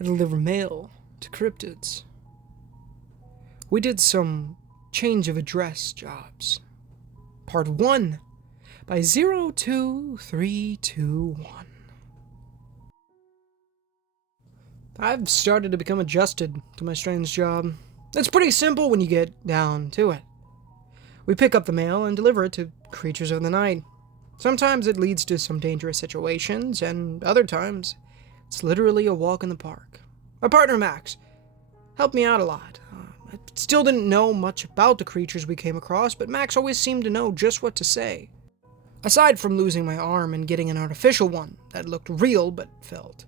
I deliver mail to cryptids. We did some change of address jobs. Part 1 by 02321. I've started to become adjusted to my strange job. It's pretty simple when you get down to it. We pick up the mail and deliver it to creatures of the night. Sometimes it leads to some dangerous situations, and other times it's literally a walk in the park. My partner Max helped me out a lot. I still didn't know much about the creatures we came across, but Max always seemed to know just what to say. Aside from losing my arm and getting an artificial one that looked real but felt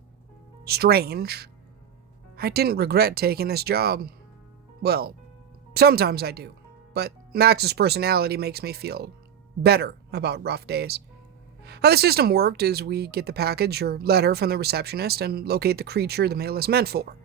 strange, I didn't regret taking this job. Well, sometimes I do, but Max's personality makes me feel better about rough days. How the system worked is we get the package or letter from the receptionist and locate the creature the mail is meant for.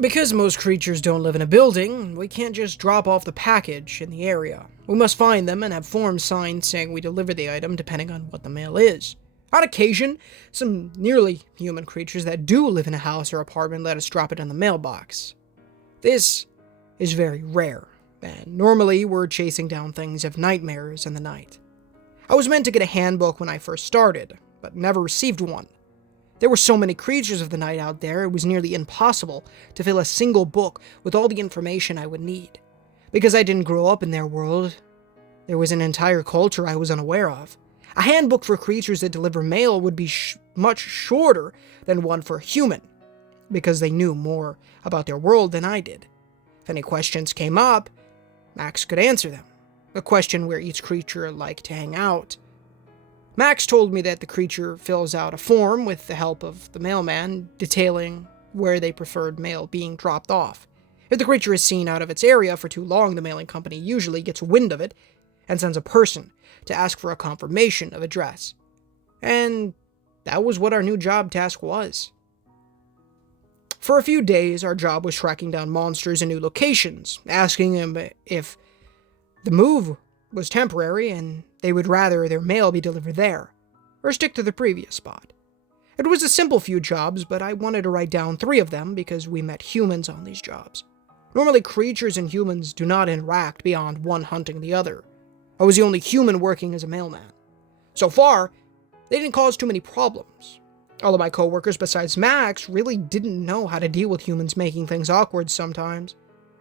Because most creatures don't live in a building, we can't just drop off the package in the area. We must find them and have forms signed saying we deliver the item depending on what the mail is. On occasion, some nearly human creatures that do live in a house or apartment let us drop it in the mailbox. This is very rare, and normally we're chasing down things of nightmares in the night. I was meant to get a handbook when I first started, but never received one. There were so many creatures of the night out there, it was nearly impossible to fill a single book with all the information I would need. Because I didn't grow up in their world, there was an entire culture I was unaware of. A handbook for creatures that deliver mail would be much shorter than one for a human, because they knew more about their world than I did. If any questions came up, Max could answer them. A question where each creature liked to hang out. Max told me that the creature fills out a form with the help of the mailman, detailing where they preferred mail being dropped off. If the creature is seen out of its area for too long, the mailing company usually gets wind of it and sends a person to ask for a confirmation of address. And that was what our new job task was. For a few days, our job was tracking down monsters in new locations, asking them if the move was temporary and they would rather their mail be delivered there, or stick to the previous spot. It was a simple few jobs, but I wanted to write down 3 of them because we met humans on these jobs. Normally, creatures and humans do not interact beyond one hunting the other. I was the only human working as a mailman. So far, they didn't cause too many problems. All of my coworkers besides Max really didn't know how to deal with humans making things awkward sometimes.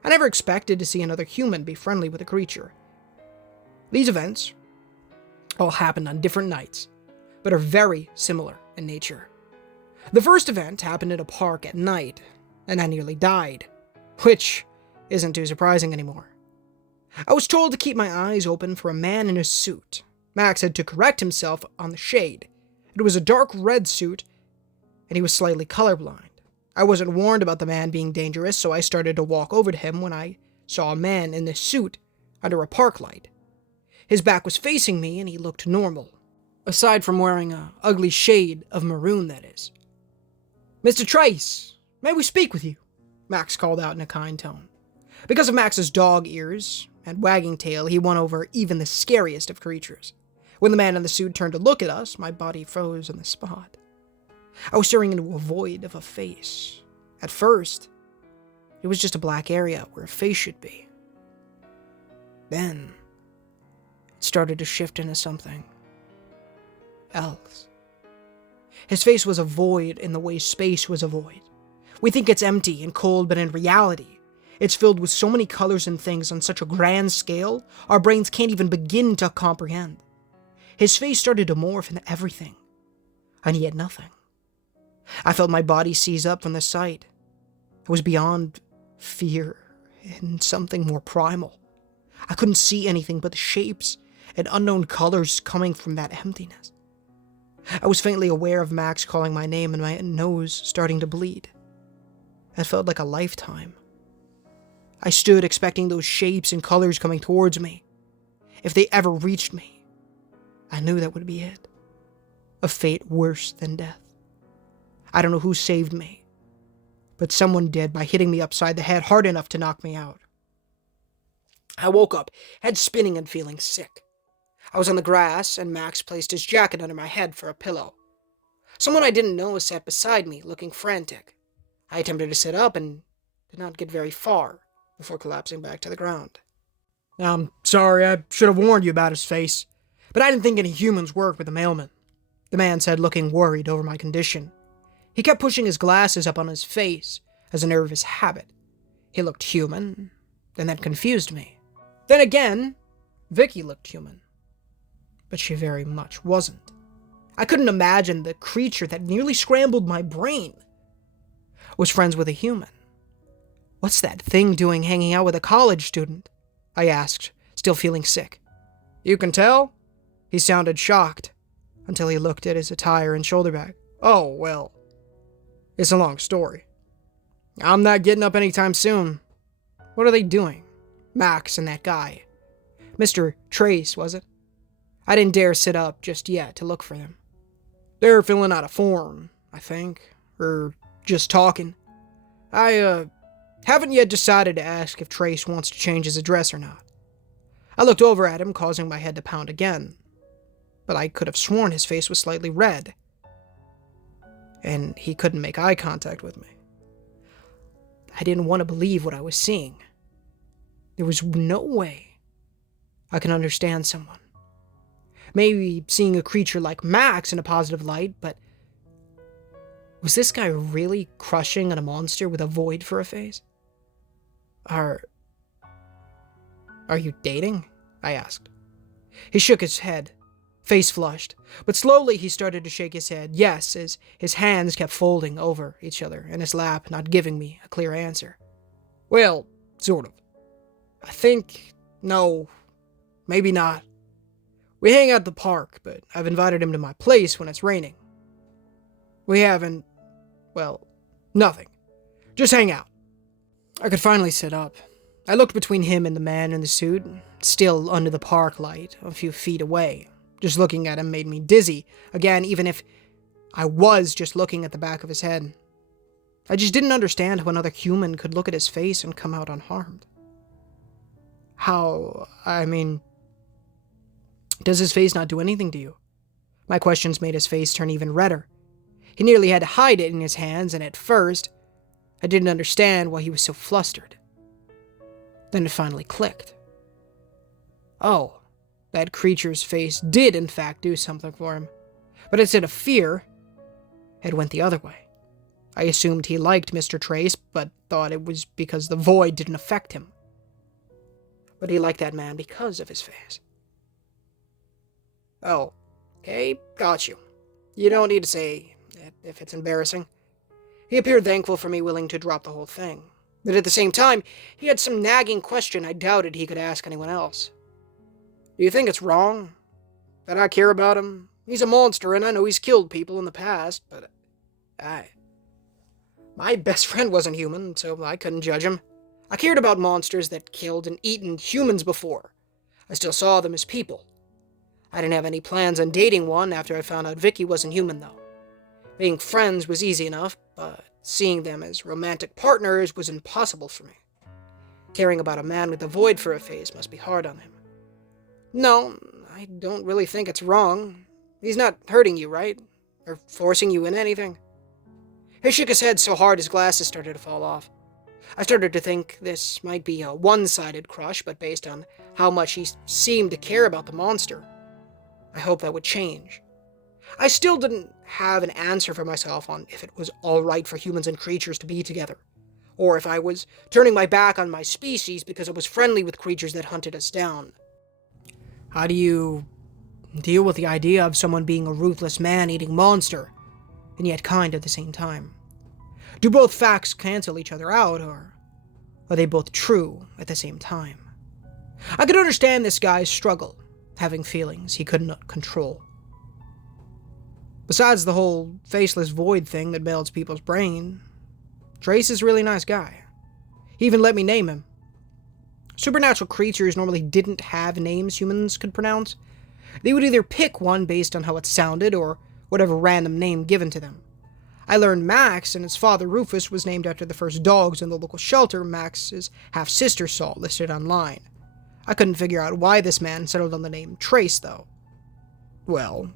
I never expected to see another human be friendly with a creature. These events all happened on different nights, but are very similar in nature. The first event happened at a park at night, and I nearly died, which isn't too surprising anymore. I was told to keep my eyes open for a man in a suit. Max had to correct himself on the shade. It was a dark red suit, and he was slightly colorblind. I wasn't warned about the man being dangerous, so I started to walk over to him when I saw a man in this suit under a park light. His back was facing me, and he looked normal, aside from wearing an ugly shade of maroon, that is. "Mr. Trace, may we speak with you?" Max called out in a kind tone. Because of Max's dog ears and wagging tail, he won over even the scariest of creatures. When the man in the suit turned to look at us, my body froze on the spot. I was staring into a void of a face. At first, it was just a black area where a face should be. Then, it started to shift into something else. His face was a void in the way space was a void. We think it's empty and cold, but in reality, it's filled with so many colors and things on such a grand scale, our brains can't even begin to comprehend. His face started to morph into everything, and he had nothing. I felt my body seize up from the sight. It was beyond fear and something more primal. I couldn't see anything but the shapes and unknown colors coming from that emptiness. I was faintly aware of Max calling my name and my nose starting to bleed. It felt like a lifetime. I stood expecting those shapes and colors coming towards me. If they ever reached me, I knew that would be it. A fate worse than death. I don't know who saved me, but someone did by hitting me upside the head hard enough to knock me out. I woke up, head spinning and feeling sick. I was on the grass, and Max placed his jacket under my head for a pillow. Someone I didn't know sat beside me, looking frantic. I attempted to sit up and did not get very far before collapsing back to the ground. I'm sorry, I should have warned you about his face, but I didn't think any humans worked with the mailman, the man said, looking worried over my condition. He kept pushing his glasses up on his face as a nervous habit. He looked human, and that confused me. Then again, Vicky looked human, but she very much wasn't. I couldn't imagine the creature that nearly scrambled my brain was friends with a human. What's that thing doing hanging out with a college student? I asked, still feeling sick. You can tell? He sounded shocked until he looked at his attire and shoulder bag. Oh, well, it's a long story. I'm not getting up anytime soon. What are they doing? Max and that guy. Mr. Trace, was it? I didn't dare sit up just yet to look for them. They're filling out a form, I think. Or just talking. I haven't yet decided to ask if Trace wants to change his address or not. I looked over at him, causing my head to pound again. But I could have sworn his face was slightly red. And he couldn't make eye contact with me. I didn't want to believe what I was seeing. There was no way I can understand someone. Maybe seeing a creature like Max in a positive light, but was this guy really crushing on a monster with a void for a face? Are you dating? I asked. He shook his head, face flushed, but slowly he started to shake his head, yes, as his hands kept folding over each other in his lap, not giving me a clear answer. Well, sort of. I think, no, maybe not. We hang out at the park, but I've invited him to my place when it's raining. We haven't, well, nothing. Just hang out. I could finally sit up. I looked between him and the man in the suit, still under the park light, a few feet away. Just looking at him made me dizzy, again, even if I was just looking at the back of his head. I just didn't understand how another human could look at his face and come out unharmed. Does his face not do anything to you? My questions made his face turn even redder. He nearly had to hide it in his hands, and at first, I didn't understand why he was so flustered. Then it finally clicked. Oh, that creature's face did in fact do something for him. But instead of fear, it went the other way. I assumed he liked Mr. Trace, but thought it was because the void didn't affect him. But he liked that man because of his face. Oh, okay, got you. You don't need to say it if it's embarrassing. He appeared thankful for me willing to drop the whole thing. But at the same time, he had some nagging question I doubted he could ask anyone else. Do you think it's wrong that I care about him? He's a monster, and I know he's killed people in the past, but my best friend wasn't human, so I couldn't judge him. I cared about monsters that killed and eaten humans before. I still saw them as people. I didn't have any plans on dating one after I found out Vicky wasn't human, though. Being friends was easy enough, but seeing them as romantic partners was impossible for me. Caring about a man with a void for a face must be hard on him. No, I don't really think it's wrong. He's not hurting you, right? Or forcing you in anything? He shook his head so hard his glasses started to fall off. I started to think this might be a one-sided crush, but based on how much he seemed to care about the monster, I hoped that would change. I still didn't have an answer for myself on if it was alright for humans and creatures to be together, or if I was turning my back on my species because I was friendly with creatures that hunted us down. How do you deal with the idea of someone being a ruthless man-eating monster, and yet kind at the same time? Do both facts cancel each other out, or are they both true at the same time? I could understand this guy's struggle, having feelings he could not control. Besides the whole faceless void thing that melts people's brain, Trace is a really nice guy. He even let me name him. Supernatural creatures normally didn't have names humans could pronounce. They would either pick one based on how it sounded or whatever random name given to them. I learned Max and his father Rufus was named after the first dogs in the local shelter Max's half-sister saw listed online. I couldn't figure out why this man settled on the name Trace, though. Well,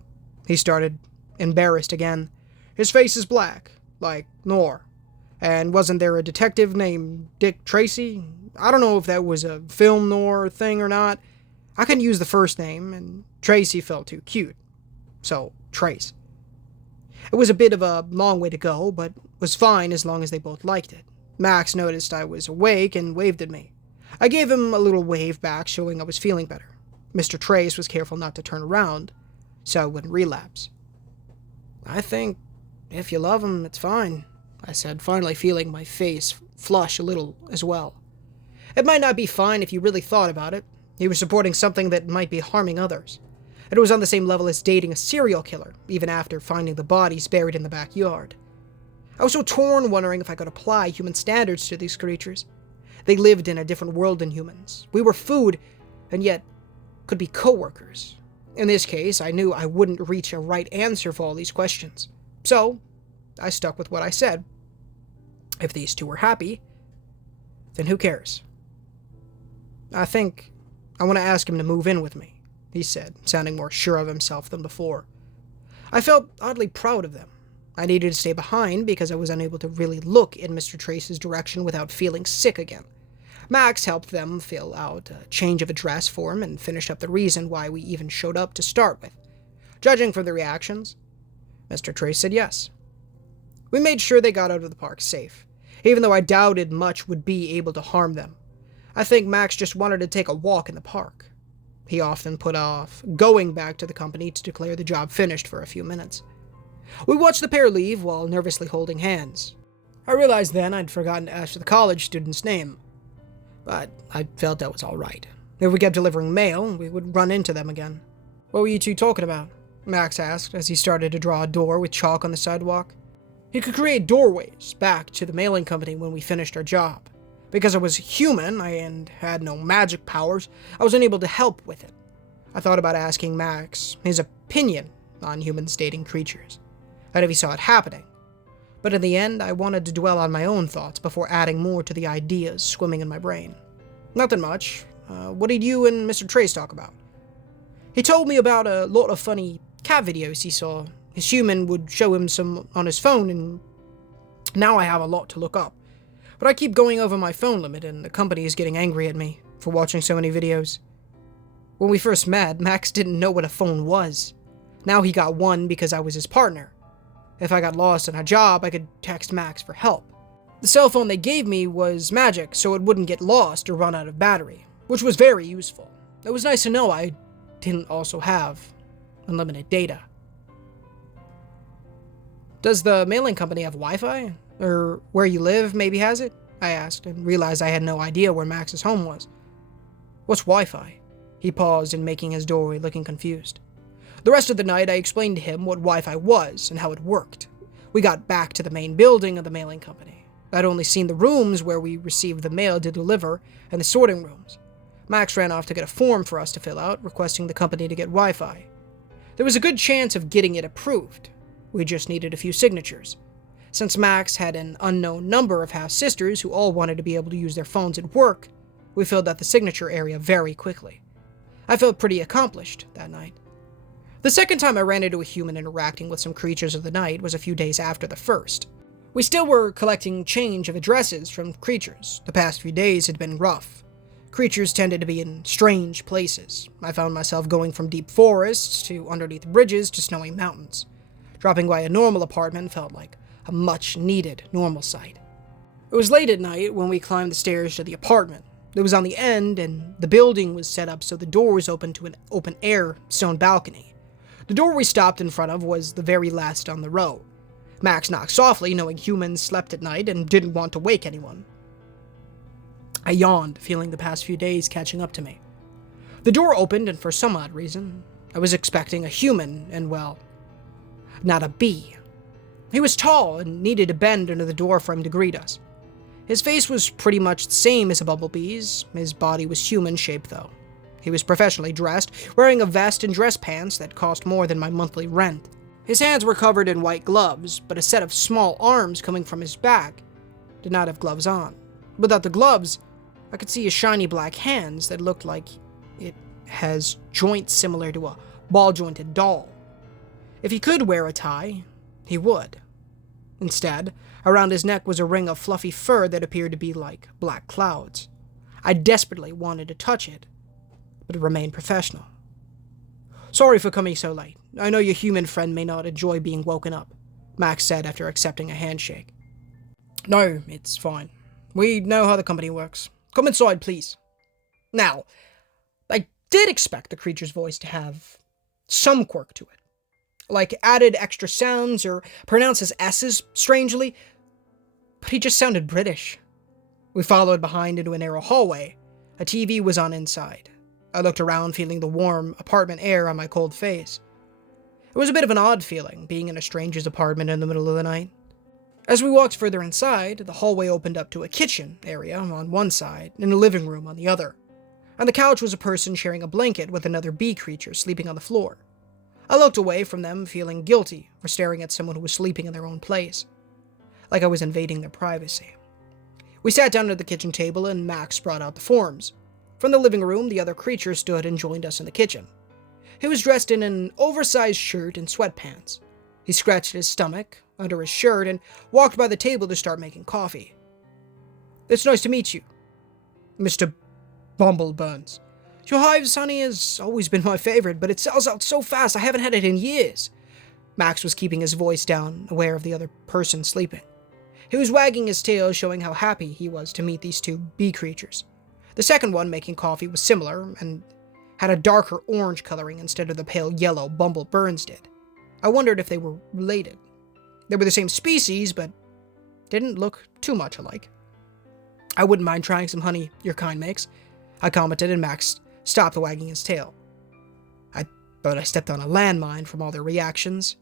he started, embarrassed again. His face is black, like Nor. And wasn't there a detective named Dick Tracy? I don't know if that was a film noir thing or not. I couldn't use the first name, and Tracy felt too cute. So, Trace. It was a bit of a long way to go, but was fine as long as they both liked it. Max noticed I was awake and waved at me. I gave him a little wave back, showing I was feeling better. Mr. Trace was careful not to turn around, so I wouldn't relapse. I think if you love him, it's fine, I said, finally feeling my face flush a little as well. It might not be fine if you really thought about it. He was supporting something that might be harming others. It was on the same level as dating a serial killer, even after finding the bodies buried in the backyard. I was so torn, wondering if I could apply human standards to these creatures. They lived in a different world than humans. We were food, and yet could be co-workers. In this case, I knew I wouldn't reach a right answer for all these questions. So, I stuck with what I said. If these two were happy, then who cares? I think I want to ask him to move in with me, he said, sounding more sure of himself than before. I felt oddly proud of them. I needed to stay behind because I was unable to really look in Mr. Trace's direction without feeling sick again. Max helped them fill out a change of address form and finished up the reason why we even showed up to start with. Judging from the reactions, Mr. Trace said yes. We made sure they got out of the park safe, even though I doubted much would be able to harm them. I think Max just wanted to take a walk in the park. He often put off going back to the company to declare the job finished for a few minutes. We watched the pair leave while nervously holding hands. I realized then I'd forgotten to ask for the college student's name, but I felt that was all right. If we kept delivering mail, we would run into them again. What were you two talking about? Max asked as he started to draw a door with chalk on the sidewalk. He could create doorways back to the mailing company when we finished our job. Because I was human and had no magic powers, I was unable to help with it. I thought about asking Max his opinion on humans dating creatures, and if he saw it happening. But in the end, I wanted to dwell on my own thoughts before adding more to the ideas swimming in my brain. Nothing much. What did you and Mr. Trace talk about? He told me about a lot of funny cat videos he saw. His human would show him some on his phone, and now I have a lot to look up. But I keep going over my phone limit, and the company is getting angry at me for watching so many videos. When we first met, Max didn't know what a phone was. Now he got one because I was his partner. If I got lost in a job, I could text Max for help. The cell phone they gave me was magic, so it wouldn't get lost or run out of battery, which was very useful. It was nice to know I didn't also have unlimited data. Does the mailing company have Wi-Fi? Or where you live maybe has it? I asked, and realized I had no idea where Max's home was. What's Wi-Fi? He paused in making his doorway, looking confused. The rest of the night I explained to him what Wi-Fi was and how it worked. We got back to the main building of the mailing company. I'd only seen the rooms where we received the mail to deliver and the sorting rooms. Max ran off to get a form for us to fill out, requesting the company to get Wi-Fi. There was a good chance of getting it approved. We just needed a few signatures. Since Max had an unknown number of half-sisters who all wanted to be able to use their phones at work, we filled out the signature area very quickly. I felt pretty accomplished that night. The second time I ran into a human interacting with some creatures of the night was a few days after the first. We still were collecting change of addresses from creatures. The past few days had been rough. Creatures tended to be in strange places. I found myself going from deep forests to underneath bridges to snowy mountains. Dropping by a normal apartment felt like a much-needed normal sight. It was late at night when we climbed the stairs to the apartment. It was on the end, and the building was set up so the door was open to an open-air stone balcony. The door we stopped in front of was the very last on the row. Max knocked softly, knowing humans slept at night and didn't want to wake anyone. I yawned, feeling the past few days catching up to me. The door opened, and for some odd reason, I was expecting a human, and well, not a bee. He was tall and needed to bend under the door for him to greet us. His face was pretty much the same as a bumblebee's. His body was human-shaped, though. He was professionally dressed, wearing a vest and dress pants that cost more than my monthly rent. His hands were covered in white gloves, but a set of small arms coming from his back did not have gloves on. Without the gloves, I could see his shiny black hands that looked like it has joints similar to a ball-jointed doll. If he could wear a tie, he would. Instead, Around his neck was a ring of fluffy fur that appeared to be like black clouds. I desperately wanted to touch it, but it remained professional. "Sorry for coming so late. I know your human friend may not enjoy being woken up," Max said after accepting a handshake. "No, it's fine. We know how the company works. Come inside, please." Now, I did expect the creature's voice to have some quirk to it, like added extra sounds or pronounces S's strangely, but he just sounded British. We followed behind into a narrow hallway. A TV was on inside. I looked around, feeling the warm apartment air on my cold face. It was a bit of an odd feeling, being in a stranger's apartment in the middle of the night. As we walked further inside, the hallway opened up to a kitchen area on one side and a living room on the other. On the couch was a person sharing a blanket with another bee creature sleeping on the floor. I looked away from them, feeling guilty for staring at someone who was sleeping in their own place, like I was invading their privacy. We sat down at the kitchen table and Max brought out the forms. From the living room, the other creature stood and joined us in the kitchen. He was dressed in an oversized shirt and sweatpants. He scratched his stomach under his shirt and walked by the table to start making coffee. "It's nice to meet you, Mr. Bumbleburns. Your hives, honey, has always been my favorite, but it sells out so fast I haven't had it in years." Max was keeping his voice down, aware of the other person sleeping. He was wagging his tail, showing how happy he was to meet these two bee creatures. The second one making coffee was similar, and had a darker orange coloring instead of the pale yellow Bumbleburns did. I wondered if they were related. They were the same species, but didn't look too much alike. "I wouldn't mind trying some honey your kind makes," I commented, and Max stopped wagging his tail. I thought I stepped on a landmine from all their reactions.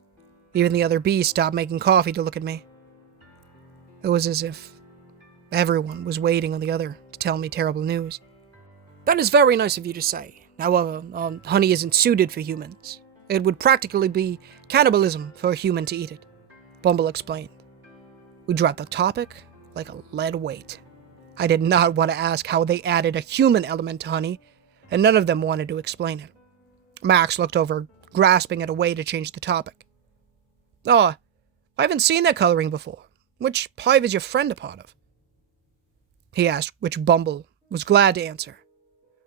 Even the other bees stopped making coffee to look at me. It was as if everyone was waiting on the other to tell me terrible news. "That is very nice of you to say. However, honey isn't suited for humans. It would practically be cannibalism for a human to eat it," Bumble explained. We dropped the topic like a lead weight. I did not want to ask how they added a human element to honey, and none of them wanted to explain it. Max looked over, grasping at a way to change the topic. "Oh, I haven't seen that coloring before. Which hive is your friend a part of?" He asked, which Bumble was glad to answer.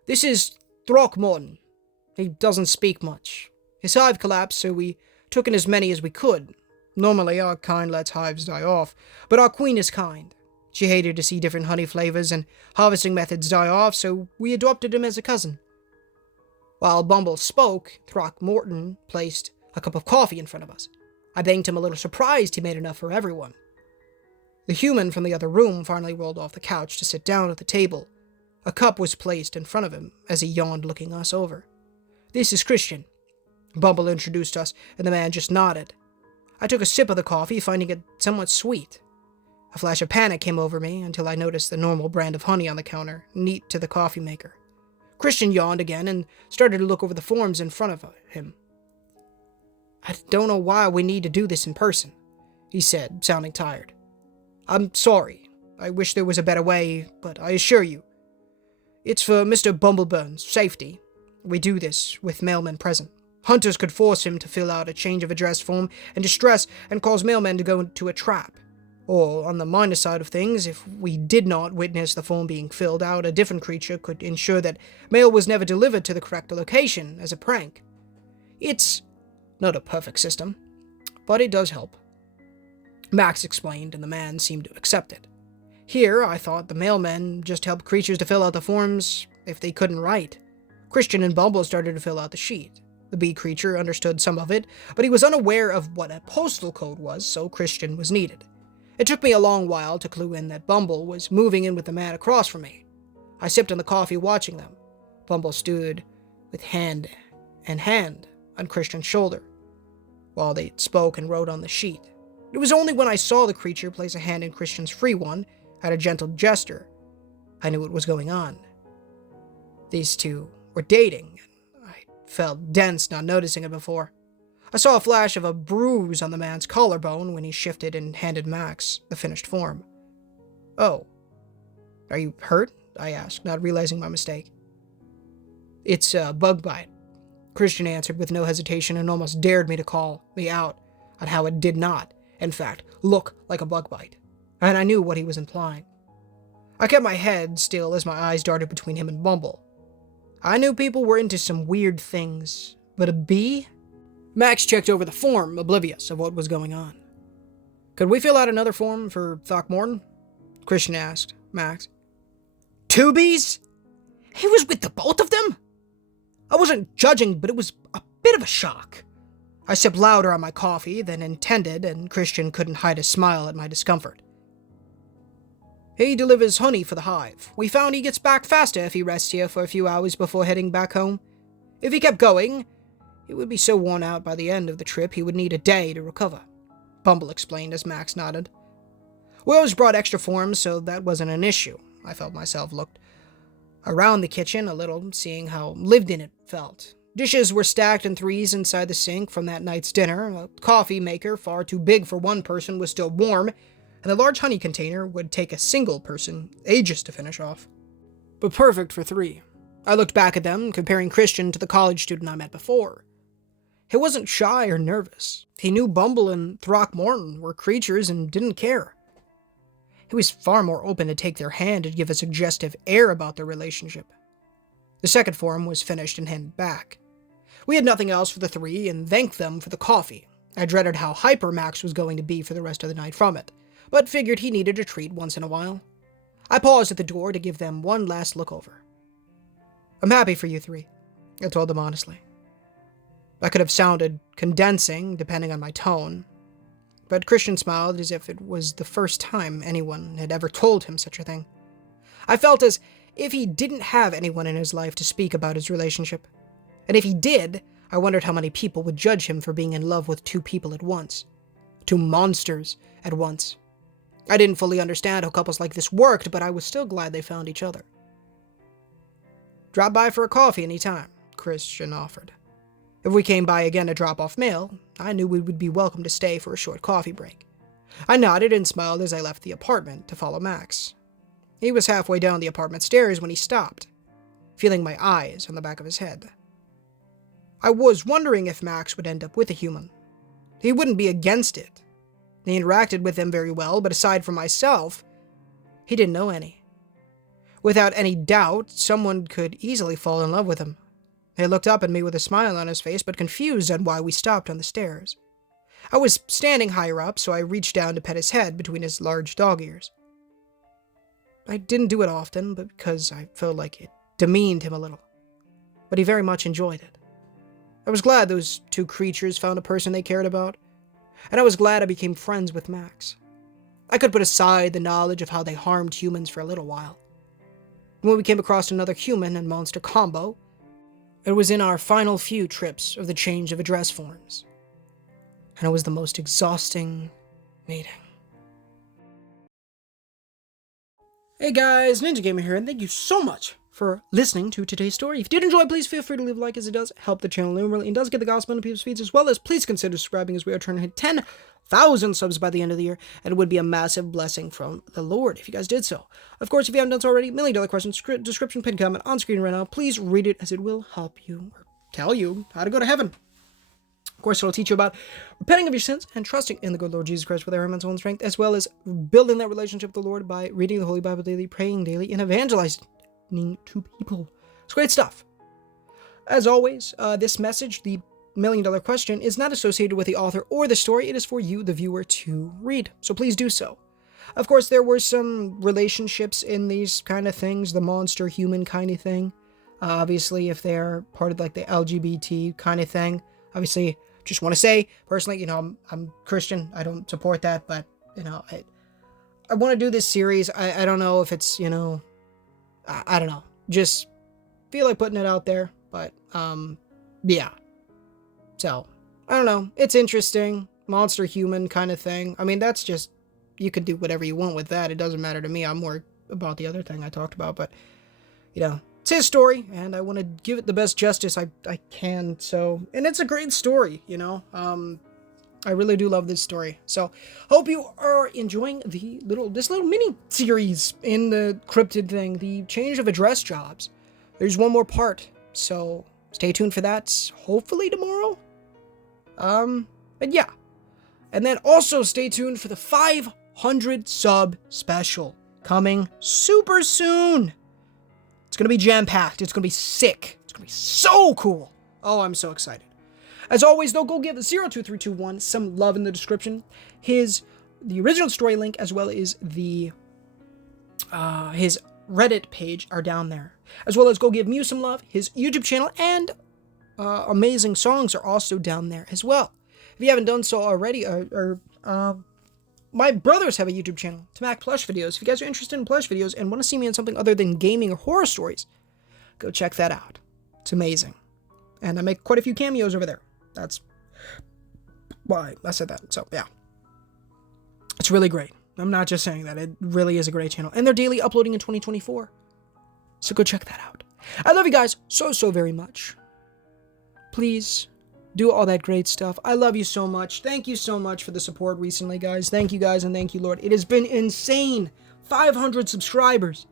"This is Throckmorton. He doesn't speak much. His hive collapsed, so we took in as many as we could. Normally, our kind lets hives die off, but our queen is kind. She hated to see different honey flavors and harvesting methods die off, so we adopted him as a cousin." While Bumble spoke, Throckmorton placed a cup of coffee in front of us. I thanked him, a little surprised he made enough for everyone. The human from the other room finally rolled off the couch to sit down at the table. A cup was placed in front of him as he yawned, looking us over. "This is Christian." Bumble introduced us, and the man just nodded. I took a sip of the coffee, finding it somewhat sweet. A flash of panic came over me until I noticed the normal brand of honey on the counter, neat to the coffee maker. Christian yawned again and started to look over the forms in front of him. "I don't know why we need to do this in person," he said, sounding tired. "I'm sorry. I wish there was a better way, but I assure you, it's for Mr. Bumbleburn's safety. We do this with mailmen present. Hunters could force him to fill out a change of address form in distress and cause mailmen to go into a trap. Or, on the minor side of things, if we did not witness the form being filled out, a different creature could ensure that mail was never delivered to the correct location as a prank. It's not a perfect system, but it does help." Max explained, and the man seemed to accept it. Here, I thought the mailmen just helped creatures to fill out the forms if they couldn't write. Christian and Bumble started to fill out the sheet. The bee creature understood some of it, but he was unaware of what a postal code was, so Christian was needed. It took me a long while to clue in that Bumble was moving in with the man across from me. I sipped on the coffee watching them. Bumble stood with hand on Christian's shoulder, while they spoke and wrote on the sheet. It was only when I saw the creature place a hand in Christian's free one, at a gentle gesture, I knew what was going on. These two were dating, and I felt dense not noticing it before. I saw a flash of a bruise on the man's collarbone when he shifted and handed Max the finished form. "Oh, are you hurt?" I asked, not realizing my mistake. "It's a bug bite," Christian answered with no hesitation, and almost dared me to call me out on how it did not, in fact, look like a bug bite. and I knew what he was implying. I kept my head still as my eyes darted between him and Bumble. I knew people were into some weird things, but a bee? Max checked over the form, oblivious of what was going on. Could we fill out another form for Throckmorton? Christian asked Max. 2 bees? He was with the both of them? I wasn't judging, but it was a bit of a shock. I sipped louder on my coffee than intended, and Christian couldn't hide a smile at my discomfort. He delivers honey for the hive. We found he gets back faster if he rests here for a few hours before heading back home. If he kept going, he would be so worn out by the end of the trip he would need a day to recover, Bumble explained as Max nodded. We always brought extra forms, so that wasn't an issue. I felt myself looked around the kitchen a little, seeing how lived in it felt. Dishes were stacked in threes inside the sink from that night's dinner. A coffee maker, far too big for one person, was still warm, and a large honey container would take a single person ages to finish off. But perfect for 3. I looked back at them, comparing Christian to the college student I met before. He wasn't shy or nervous. He knew Bumble and Throckmorton were creatures and didn't care. He was far more open to take their hand and give a suggestive air about their relationship. The second form was finished and handed back. We had nothing else for the 3 and thanked them for the coffee. I dreaded how hyper Max was going to be for the rest of the night from it, but figured he needed a treat once in a while. I paused at the door to give them one last look over. I'm happy for you 3, I told them honestly. I could have sounded condensing, depending on my tone, but Christian smiled as if it was the first time anyone had ever told him such a thing. I felt as if he didn't have anyone in his life to speak about his relationship. And if he did, I wondered how many people would judge him for being in love with 2 people at once. 2 monsters at once. I didn't fully understand how couples like this worked, but I was still glad they found each other. Drop by for a coffee anytime, Christian offered. If we came by again to drop off mail, I knew we would be welcome to stay for a short coffee break. I nodded and smiled as I left the apartment to follow Max. He was halfway down the apartment stairs when he stopped, feeling my eyes on the back of his head. I was wondering if Max would end up with a human. He wouldn't be against it. He interacted with them very well, but aside from myself, he didn't know any. Without any doubt, someone could easily fall in love with him. He looked up at me with a smile on his face, but confused on why we stopped on the stairs. I was standing higher up, so I reached down to pet his head between his large dog ears. I didn't do it often, but because I felt like it demeaned him a little. But he very much enjoyed it. I was glad those 2 creatures found a person they cared about, and I was glad I became friends with Max. I could put aside the knowledge of how they harmed humans for a little while. When we came across another human and monster combo, it was in our final few trips of the change of address forms, and it was the most exhausting meeting. Hey guys, Ninja Gamer here, and thank you so much for listening to today's story. If you did enjoy, please feel free to leave a like, as it does help the channel numerally and does get the gospel into people's feeds, as well as please consider subscribing, as we are trying to hit 10,000 subs by the end of the year, and it would be a massive blessing from the Lord if you guys did so. Of course, if you haven't done so already, $1 million question, description, pinned comment on screen right now. Please read it, as it will help you, or tell you how to go to heaven. Of course, it'll teach you about repenting of your sins and trusting in the good Lord Jesus Christ with our mental and strength, as well as building that relationship with the Lord by reading the Holy Bible daily, praying daily, and evangelizing to people. It's great stuff. As always, this message, the $1 million question, is not associated with the author or the story. It is for you, the viewer, to read. So please do so. Of course, there were some relationships in these kind of things, the monster-human kind of thing. Obviously, if they're part of like the LGBT kind of thing. Obviously, just want to say, personally, I'm Christian. I don't support that, but, I want to do this series. I don't know if it's, I don't know. Just feel like putting it out there, but, yeah. So, I don't know. It's interesting. Monster human kind of thing. I mean, that's just, you could do whatever you want with that. It doesn't matter to me. I'm more about the other thing I talked about, but, it's his story, and I want to give it the best justice I can, so, and it's a great story, I really do love this story. So, hope you are enjoying this little mini series in the cryptid thing, the change of address jobs. There's one more part, so stay tuned for that, hopefully tomorrow. But yeah. And then also stay tuned for the 5 100 sub special coming super soon. It's going to be jam-packed. It's going to be sick. It's going to be so cool. Oh, I'm so excited. As always, though, go give 02321 some love in the description. The original story link, as well as his Reddit page are down there. As well as go give Mew some love. His YouTube channel and amazing songs are also down there as well. If you haven't done so already, my brothers have a YouTube channel, Tamak Plush Videos. If you guys are interested in plush videos and want to see me in something other than gaming or horror stories, go check that out. It's amazing. And I make quite a few cameos over there. That's why I said that. So, yeah. It's really great. I'm not just saying that. It really is a great channel. And they're daily uploading in 2024. So go check that out. I love you guys so, so very much. Please do all that great stuff. I love you so much. Thank you so much for the support recently, guys. Thank you, guys, and thank you, Lord. It has been insane. 500 subscribers.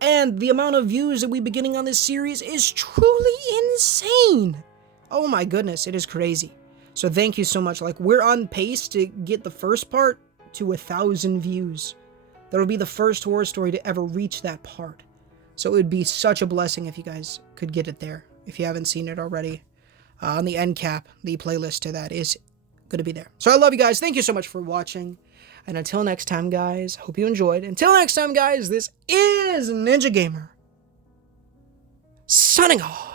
And the amount of views that we've been getting on this series is truly insane. Oh my goodness, it is crazy. So thank you so much. Like, we're on pace to get the first part to 1,000 views. That'll be the first horror story to ever reach that part. So it would be such a blessing if you guys could get it there. If you haven't seen it already. On the end cap, the playlist to that is going to be there. So I love you guys. Thank you so much for watching. And until next time, guys, hope you enjoyed. Until next time, guys, this is Ninja Gamer. Signing off.